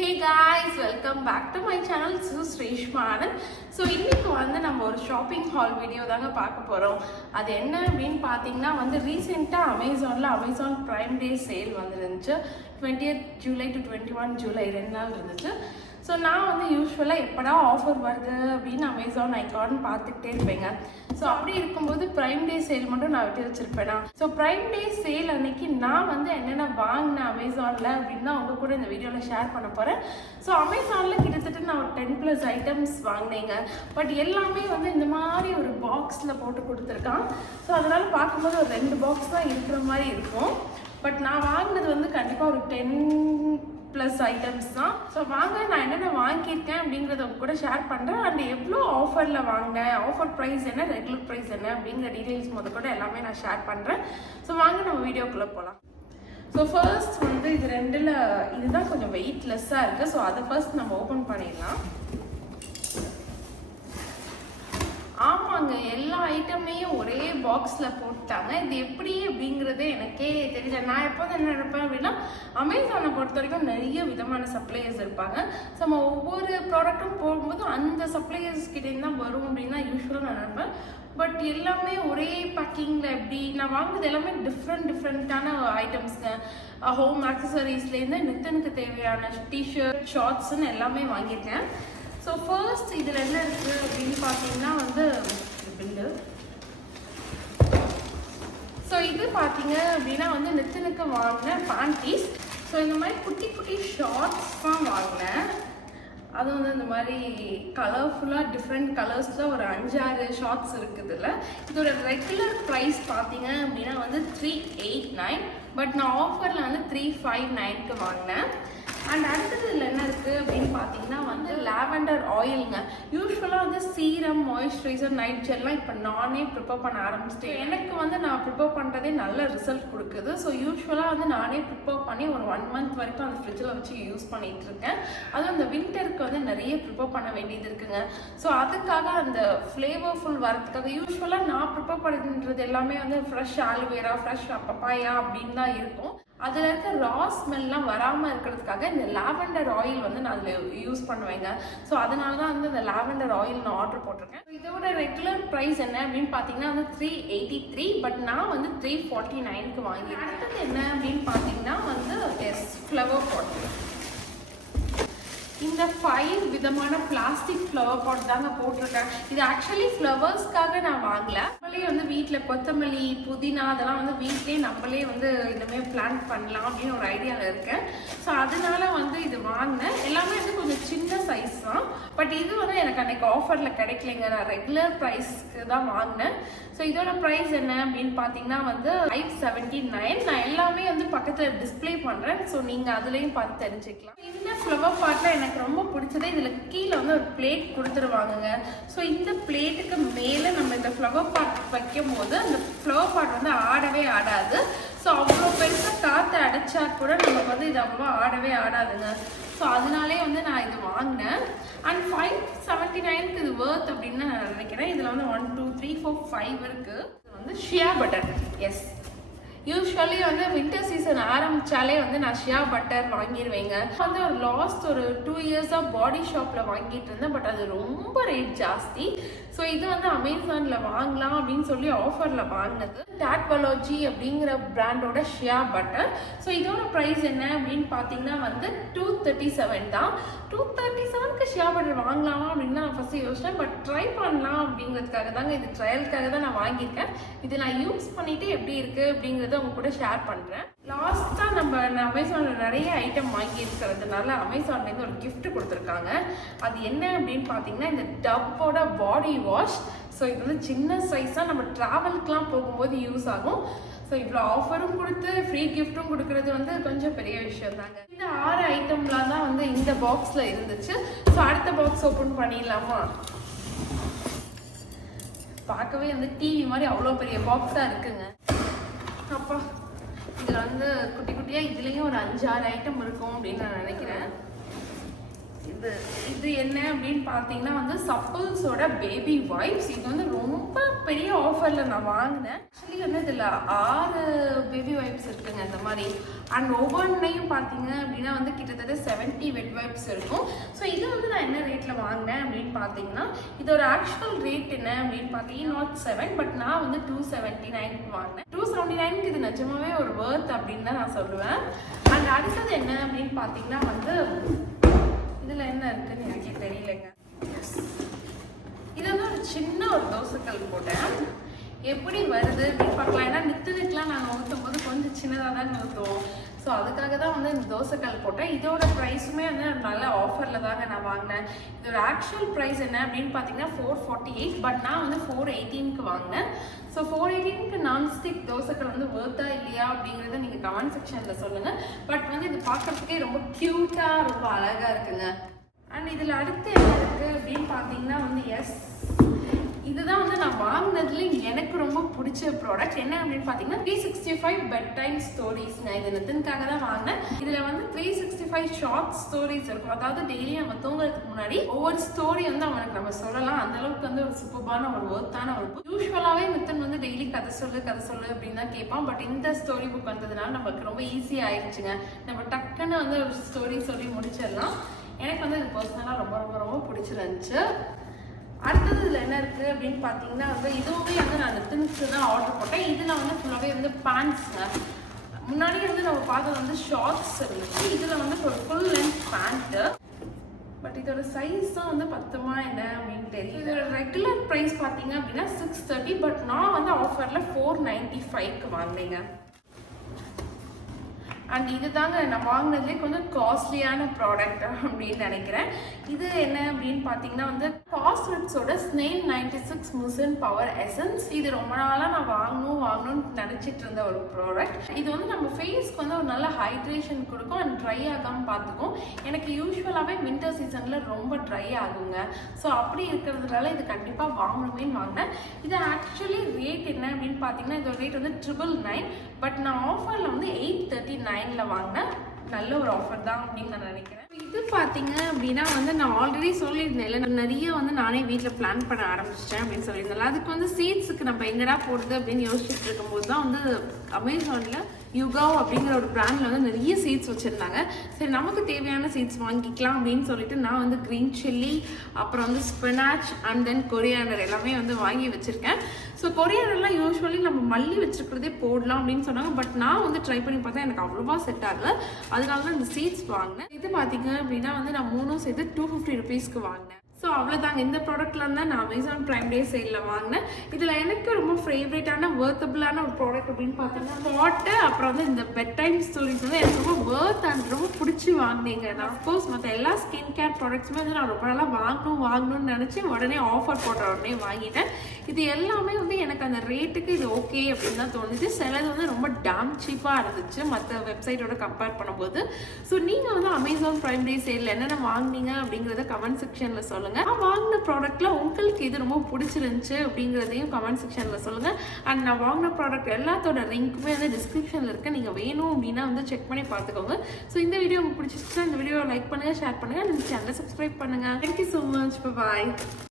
Hey guys, welcome back to my channel. This is Reshma Anand. So இன்னைக்கு வந்து நம்ம ஒரு ஷாப்பிங் ஹால் வீடியோ தாங்க பார்க்க போறோம். அது என்ன அப்படின்னு பார்த்தீங்கன்னா வந்து ரீசெண்டா அமேசான் பிரைம் டே சேல் வந்துருந்துச்சு. 20th July to 21 July 2 நாள் இருந்துச்சு. ஸோ நான் வந்து யூஸ்வலாக எப்படா ஆஃபர் வருது அப்படின்னு அமேசான் ஐகான் பார்த்துக்கிட்டே இருப்பேங்க. ஸோ அப்படி இருக்கும்போது ப்ரைம் டே சேல் மட்டும் நான் விட்டு வச்சுருப்பேனா. ஸோ ப்ரைம் டே சேல் அன்னைக்கு நான் வந்து என்னென்ன வாங்கினேன் அமேசானில் அப்படின்னு தான் அவங்க கூட இந்த வீடியோவில் ஷேர் பண்ண போகிறேன். ஸோ அமேசானில் கிட்டத்தட்ட நான் ஒரு 10+ ஐட்டம்ஸ் வாங்கினேங்க. பட் எல்லாமே வந்து இந்த மாதிரி ஒரு பாக்ஸில் போட்டு கொடுத்துருக்கான். ஸோ அதனால் பார்க்கும்போது ஒரு 2 பாக்ஸ் தான் இருக்கிற மாதிரி இருக்கும். பட் நான் வாங்கினது வந்து கண்டிப்பாக ஒரு 10+ ஐட்டம்ஸ் தான். ஸோ வாங்க நான் என்னென்ன வாங்கியிருக்கேன் அப்படிங்கிறத உங்க கூட ஷேர் பண்ணுறேன். அண்ட் எவ்வளோ ஆஃபரில் வாங்கினேன், ஆஃபர் ப்ரைஸ் என்ன, ரெகுலர் ப்ரைஸ் என்ன அப்படிங்கிற டீட்டெயில்ஸ் கூட எல்லாமே நான் ஷேர் பண்ணுறேன். ஸோ வாங்க நம்ம வீடியோக்குள்ளே போகலாம். ஸோ ஃபர்ஸ்ட் வந்து இது ரெண்டில் இதுதான் கொஞ்சம் வெயிட்லெஸ்ஸாக இருக்குது. ஸோ அதை ஃபர்ஸ்ட் நம்ம ஓப்பன் பண்ணிடலாம். ஆமாங்க, எல்லா ஐட்டமையும் ஒரே பாக்ஸில் போட்டாங்க. இது எப்படி அப்படிங்கிறதே எனக்கே தெரியல. நான் எப்போது என்ன நினைப்பேன் அப்படின்னா, அமேசானை பொறுத்த வரைக்கும் நிறைய விதமான சப்ளையர்ஸ் இருப்பாங்க. ஸோ நம்ம ஒவ்வொரு ப்ராடக்ட்டும் போகும்போது அந்த சப்ளையர்ஸ் கிட்டேருந்து தான் வரும் அப்படின்னு தான் யூஸ்வலாக நான் நினைப்பேன். பட் எல்லாமே ஒரே பேக்கிங்கில் எப்படி நான் வாங்குறது எல்லாமே டிஃப்ரெண்ட்டான ஐட்டம்ஸுங்க. ஹோம் ஆக்சசரிஸ்லேருந்து நித்தனுக்கு தேவையான டிஷர்ட், ஷார்ட்ஸ்ன்னு எல்லாமே வாங்கியிருக்கேன். ஸோ ஃபர்ஸ்ட் இதில் என்ன இருக்குது அப்படின்னு பார்த்தீங்கன்னா வந்து பில்லு. ஸோ இது பார்த்தீங்க அப்படின்னா வந்து நித்தனுக்கு வாங்கின பேண்டீஸ். ஸோ இந்த மாதிரி குட்டி குட்டி ஷார்ட்ஸ் தான் வாங்கினேன். அது வந்து இந்த மாதிரி கலர்ஃபுல்லாக டிஃப்ரெண்ட் கலர்ஸில் ஒரு 5-6 ஷார்ட்ஸ் இருக்குதுல்ல. இதோட ரெகுலர் ப்ரைஸ் பார்த்தீங்க அப்படின்னா வந்து 389. பட் நான் ஆஃபரில் வந்து 359க்கு வாங்கினேன். அண்ட் அடுத்தது இதில் என்ன இருக்குது அப்படின்னு பார்த்தீங்கன்னா வந்து லாவெண்டர் ஆயிலுங்க. யூஸ்வலாக வந்து சீரம், மாய்ஸ்சரைசர், நைட் ஜெல்லாம் இப்போ நானே ப்ரிப்பேர் பண்ண ஆரம்பிச்சிட்டேன். எனக்கு வந்து நான் ப்ரிப்பேர் பண்ணுறதே நல்ல ரிசல்ட் கொடுக்குது. ஸோ யூஸ்வலாக வந்து நானே ப்ரிப்பேர் பண்ணி ஒரு 1 month வரைக்கும் அந்த ஃப்ரிட்ஜில் வச்சு யூஸ் பண்ணிகிட்டு இருக்கேன். அதுவும் அந்த வின்டருக்கு வந்து நிறைய ப்ரிப்பேர் பண்ண வேண்டியது இருக்குங்க. ஸோ அதுக்காக அந்த ஃப்ளேவர்ஃபுல் வரதுக்காக யூஸ்வலாக நான் ப்ரிப்பேர் பண்ணுறது எல்லாமே வந்து ஃப்ரெஷ் ஆலுவேரா, ஃப்ரெஷ் பப்பாயா அப்படின்னு தான் இருக்கும். அதில் இருக்க ரா ஸ்மெல்லாம் வராமல் இருக்கிறதுக்காக இந்த லாவெண்டர் ஆயில் வந்து நான் அதில் யூஸ் பண்ணுவேங்க. ஸோ அதனால தான் வந்து இந்த லாவெண்டர் ஆயில் நான் ஆர்டர் போட்டிருக்கேன். இதோட ரெகுலர் ப்ரைஸ் என்ன அப்படின்னு பார்த்தீங்கன்னா வந்து 383. பட் நான் வந்து 349க்கு வாங்கியிருக்கேன். அடுத்தது என்ன அப்படின்னு பார்த்தீங்கன்னா வந்து ஃப்ளவர் பாட். இந்த 5 விதமான பிளாஸ்டிக் ஃப்ளவர் பாட் தாங்க போட்டிருக்கேன். இது ஆக்சுவலி ஃப்ளவர்ஸ்க்காக நான் வாங்கல. நம்மளே வந்து வீட்டில் கொத்தமல்லி, புதினா அதெல்லாம் வந்து வீட்லேயே நம்மளே வந்து இனிமேல் பிளான்ட் பண்ணலாம் அப்படின்னு ஒரு ஐடியாவில் இருக்கேன். ஸோ அதனால வந்து இது வாங்கினேன். எல்லாமே வந்து கொஞ்சம் சின்ன சைஸ் தான். பட் இது வந்து எனக்கு அன்னைக்கு ஆஃபரில் கிடைக்கலைங்க. நான் ரெகுலர் ப்ரைஸ்க்கு தான் வாங்கினேன். ஸோ இதோட ப்ரைஸ் என்ன அப்படின்னு பார்த்தீங்கன்னா வந்து 579. நான் எல்லாமே வந்து பக்கத்தில் டிஸ்பிளே பண்ணுறேன். ஸோ நீங்கள் அதுலேயும் பார்த்து தெரிஞ்சுக்கலாம். இந்த ஃப்ளவர் பாட்டில் எனக்கு ரொம்ப பிடிச்சது இதில் கீழே வந்து ஒரு பிளேட் கொடுத்துருவாங்கங்க. ஸோ இந்த பிளேட்டுக்கு மேலே நம்ம இந்த ஃப்ளவர் பாட் வைக்கும் போது அந்த ஃப்ளவர் பாட் வந்து ஆடவே ஆடாது. ஸோ அவ்வளோ பெருசாக காற்று அடைச்சா கூட நமக்கு வந்து இது அவ்வளோ ஆடவே ஆடாதுங்க. ஸோ அதனாலே வந்து நான் இது வாங்கினேன். அண்ட் 579க்கு இது வர்த் அப்படின்னு நான் நினைக்கிறேன். இதில் வந்து 1 2 3 4 5 இருக்குது. இது வந்து ஷியா பட்டர். எஸ், யூஸ்வலி வந்து வின்டர் சீசன் ஆரம்பித்தாலே வந்து நான் ஷியா பட்டர் வாங்கிடுவேங்க. வந்து ஒரு லாஸ்ட் ஒரு 2 இயர்ஸாக பாடி ஷாப்பில் வாங்கிட்டு இருந்தேன். பட் அது ரொம்ப ரேட் ஜாஸ்தி. ஸோ இது வந்து அமேசானில் வாங்கலாம் அப்படின்னு சொல்லி ஆஃபரில் வாங்கினது. டாட்வலாஜி அப்படிங்கிற பிராண்டோட ஷியா பட்டர். ஸோ இதோட ப்ரைஸ் என்ன அப்படின்னு பார்த்தீங்கன்னா வந்து 237 தான். 237க்கு ஷியா பட்டர் வாங்கலாமா அப்படின்னு நான் ஃபஸ்ட்டு யோசிச்சேன். பட் ட்ரை பண்ணலாம் அப்படிங்கிறதுக்காக தாங்க, இது ட்ரையலுக்காக தான் நான் வாங்கியிருக்கேன். இது நான் யூஸ் பண்ணிவிட்டு எப்படி இருக்குது அப்படிங்கிறத உங்க கூட ஷேர் பண்ணுறேன். லாஸ்ட்டாக நம்ம அமேசானில் நிறைய ஐட்டம் வாங்கி இருக்கிறதுனால அமேசான்லேருந்து ஒரு கிஃப்ட் கொடுத்துருக்காங்க. அது என்ன அப்படின்னு பார்த்தீங்கன்னா இந்த டப்போட பாடி வாஷ். ஸோ இது வந்து சின்ன சைஸாக நம்ம ட்ராவலுக்குலாம் போகும்போது யூஸ் ஆகும். ஸோ இவ்வளோ ஆஃபரும் கொடுத்து ஃப்ரீ கிஃப்ட்டும் கொடுக்குறது வந்து கொஞ்சம் பெரிய விஷயம் தாங்க. இந்த 6 ஐட்டம்லாம் தான் வந்து இந்த பாக்ஸில் இருந்துச்சு. ஸோ அடுத்த பாக்ஸ் ஓப்பன் பண்ணிடலாமா? பார்க்கவே வந்து டிவி மாதிரி அவ்வளோ பெரிய பாக்ஸாக இருக்குங்க. அப்பா, இதில் வந்து குட்டி குட்டியாக இதுலேயும் ஒரு 5-6 ஐட்டம் இருக்கும் அப்படின்னு நான் நினைக்கிறேன். இது இது என்ன அப்படின்னு பார்த்தீங்கன்னா வந்து சப்பிள்ஸோட பேபி வைப்ஸ். இது வந்து ரொம்ப பெரிய ஆஃபரில் நான் வாங்கினேன். ஆக்சுவலி வந்து இதில் 6 பேபி வைப்ஸ் இருக்குங்க இந்த மாதிரி. அண்ட் ஒவ்வொன்றையும் பார்த்தீங்க அப்படின்னா வந்து கிட்டத்தட்ட 70 வெட் வைப்ஸ் இருக்கும். ஸோ இது வந்து நான் என்ன ரேட்டில் வாங்கினேன் அப்படின்னு பார்த்தீங்கன்னா இதோட ஆக்சுவல் ரேட் என்ன அப்படின்னு பார்த்தீங்கன்னா not 7, பட் நான் வந்து 279 வாங்கினேன். 279 இது நிஜமாவே ஒரு வர்த் அப்படின்னு தான் நான் சொல்லுவேன். அண்ட் அடுத்தது என்ன அப்படின்னு பார்த்தீங்கன்னா வந்து இதில் என்ன இருக்குன்னு எனக்கே தெரியலைங்க. இது வந்து ஒரு சின்ன ஒரு தோசைக்கல் போட்டேன். எப்படி வருது அப்படின்னு பார்க்கலாம். ஏன்னா நித்துலாம் நாங்கள் ஊற்றும் போது கொஞ்சம் சின்னதாக தான் ஊற்றுவோம். ஸோ அதுக்காக தான் வந்து இந்த தோசைக்கல் போட்டேன். இதோட ப்ரைஸுமே வந்து நல்ல ஆஃபரில் தாங்க நான் வாங்கினேன். இதோட ஆக்சுவல் ப்ரைஸ் என்ன அப்படின்னு பார்த்தீங்கன்னா 448, பட் நான் வந்து 418க்கு வாங்கினேன். ஸோ 418க்கு நான்ஸ்டிக் தோசைக்கல் வந்து ஒர்த்தா இல்லையா அப்படிங்கிறத நீங்கள் கமெண்ட் செக்ஷனில் சொல்லுங்கள். பட் வந்து இது பார்க்குறதுக்கே ரொம்ப க்யூட்டாக ரொம்ப அழகாக இருக்குங்க. அண்ட் இதில் அடுத்து என்ன இருக்குது அப்படின்னு பார்த்தீங்கன்னா வந்து இதுதான் வந்து நான் வாங்கினதுல எனக்கு ரொம்ப பிடிச்ச ப்ராடக்ட். என்ன அப்படின்னு பார்த்தீங்கன்னா 365 பெட் டைம் ஸ்டோரிஸ்ங்க. இது நித்தின்காக தான் வாங்கினேன். இதில் வந்து 365 ஷார்ட் ஸ்டோரிஸ் இருக்கும். அதாவது டெய்லி நம்ம தூங்குறதுக்கு முன்னாடி ஒவ்வொரு ஸ்டோரி வந்து அவனுக்கு நம்ம சொல்லலாம். அந்த அளவுக்கு வந்து ஒரு சூப்பரான ஒரு ஒர்த்தான ஒரு புக். யூஸ்வலாகவே நித்தின் வந்து டெய்லி கதை சொல்லு அப்படின்னு தான் கேட்பான். பட் இந்த ஸ்டோரி புக் வந்ததுனால நமக்கு ரொம்ப ஈஸியாக ஆயிடுச்சுங்க. நம்ம டக்குன்னு வந்து ஒரு ஸ்டோரி சொல்லி முடிச்சிடலாம். எனக்கு வந்து இது பர்சனலாக ரொம்ப ரொம்ப ரொம்ப பிடிச்சிருந்துச்சு. அடுத்தது இதில் என்ன இருக்குது அப்படின்னு பார்த்தீங்கன்னா வந்து இதுவுமே வந்து நான் நித்தினுக்கு தான் ஆர்டர் போட்டேன். இதில் வந்து ஃபுல்லாகவே வந்து பேண்ட்ஸுங்க. முன்னாடி வந்து நம்ம பார்த்தது வந்து ஷார்ட்ஸ் இருந்துச்சு. இதில் வந்து ஒரு ஃபுல் லென்த் பேண்ட்டு. பட் இதோட சைஸ் தான் வந்து பத்துமா என்ன அப்படின்னு தெரியும். இதோட ரெகுலர் ப்ரைஸ் பார்த்தீங்க அப்படின்னா 630, பட் நான் வந்து ஆஃபரில் 495க்கு வாங்கினேங்க. அண்ட் இது தாங்க நான் வாங்கினதுலேயே கொஞ்சம் காஸ்ட்லியான ப்ராடக்ட் அப்படின்னு நினைக்கிறேன். இது என்ன அப்படின்னு பார்த்தீங்கன்னா வந்து காஸ்மெட்ஸோட ஸ்னேல் 96 முசன் பவர் எசன்ஸ். இது ரொம்ப நாளாக நான் வாங்கணும்னு நினச்சிட்டு இருந்த ஒரு ப்ராடக்ட். இது வந்து நம்ம ஃபேஸ்க்கு வந்து ஒரு நல்ல ஹைட்ரேஷன் கொடுக்கும் அண்ட் ட்ரை ஆகாமல் பார்த்துக்கும். எனக்கு யூஸ்வலாகவே வின்டர் சீசனில் ரொம்ப ட்ரை ஆகுங்க. ஸோ அப்படி இருக்கிறதுனால இது கண்டிப்பாக வாங்கணுமே வாங்கினேன். இது ஆக்சுவலி ரேட் என்ன அப்படின்னு பார்த்தீங்கன்னா இதோட ரேட் வந்து 999, பட் நான் ஆஃபரில் வந்து 839ல வாங்கினேன். நல்ல ஒரு ஆஃபர் தான் அப்படின்னு நான் நினைக்கிறேன். இது பார்த்தீங்க அப்படின்னா வந்து நான் ஆல்ரெடி சொல்லியிருந்தேன் நிறைய வந்து நானே வீட்டில் பிளான் பண்ண ஆரம்பிச்சிட்டேன் அப்படின்னு சொல்லியிருந்தேன். அதுக்கு வந்து சீட்ஸுக்கு நம்ம எங்கடா போடுறது அப்படின்னு யோசிச்சுட்டு இருக்கும்போது தான் வந்து அமேசானில் யுகாவ் அப்படிங்கிற ஒரு பிராண்டில் வந்து நிறைய சீட்ஸ் வச்சுருந்தாங்க. சரி நமக்கு தேவையான சீட்ஸ் வாங்கிக்கலாம் அப்படின்னு சொல்லிட்டு நான் வந்து க்ரீன் சில்லி, அப்புறம் வந்து ஸ்பினாச் அண்ட் தென் கொரியாண்டர் எல்லாமே வந்து வாங்கி வச்சுருக்கேன். ஸோ கொரியாண்டர்லாம் யூஸ்வலி நம்ம மல்லி வச்சுருக்கிறதே போடலாம் அப்படின்னு சொன்னாங்க. பட் நான் வந்து ட்ரை பண்ணி பார்த்தா எனக்கு அவ்வளோவா செட் ஆகலை. அதனால தான் இந்த சீட்ஸ் வாங்கினேன். இது பார்த்தீங்க அப்படின்னா வந்து நான் 3 சேர்த்து 250 ருபீஸ்க்கு வாங்கினேன். ஸோ அவ்வளோதாங்க. இந்த ப்ராடக்ட்லாம் தான் நான் அமேசான் ப்ரைம் டே சேலில் வாங்கினேன். இதில் எனக்கு ரொம்ப ஃபேவரேட்டான வர்த்தபிளான ஒரு ப்ராடக்ட் அப்படின்னு பார்த்தீங்கன்னா பாட்டு, அப்புறம் வந்து இந்த பெட் டைம் ஸ்டோரிஸ் வந்து எனக்கு ரொம்ப வர்த் அண்ட் ரொம்ப பிடிச்சி வாங்கினீங்க. நான் அஃப்கோர்ஸ் மற்ற எல்லா ஸ்கின் கேர் ப்ராடக்ட்ஸுமே வந்து நான் ரொம்ப நாளாக வாங்கணும்னு நினச்சி உடனே ஆஃபர் போடுற உடனே வாங்கிட்டேன். இது எல்லாமே வந்து எனக்கு அந்த ரேட்டுக்கு இது ஓகே அப்படின்னு தான் தோணுது. சிலது வந்து ரொம்ப டேம் சீப்பாக இருந்துச்சு மற்ற வெப்சைட்டோட கம்பேர் பண்ணும்போது. ஸோ நீங்கள் வந்து அமேசான் ப்ரைம் டே சேலில் என்னென்ன வாங்கினீங்க அப்படிங்கிறத கமெண்ட் செக்ஷனில் சொல்லுங்கள். நான் வாங்கின ப்ராடக்ட்ல உங்களுக்கு இது ரொம்ப பிடிச்சிருந்துச்சு அப்படிங்கிறதையும் கமெண்ட் செக்ஷனில் சொல்லுங்கள். அண்ட் நான் வாங்கின ப்ராடக்ட் எல்லாத்தோட லிங்க்குமே வந்து டிஸ்கிரிப்ஷனில் இருக்குது. நீங்கள் வேணும் அப்படின்னா வந்து செக் பண்ணி பார்த்துக்கோங்க. ஸோ இந்த வீடியோ உங்களுக்கு பிடிச்சிருச்சுன்னா இந்த வீடியோவை லைக் பண்ணுங்கள், ஷேர் பண்ணுங்கள், இந்த சேனலை சப்ஸ்கிரைப் பண்ணுங்கள். Thank you so much. பாய்.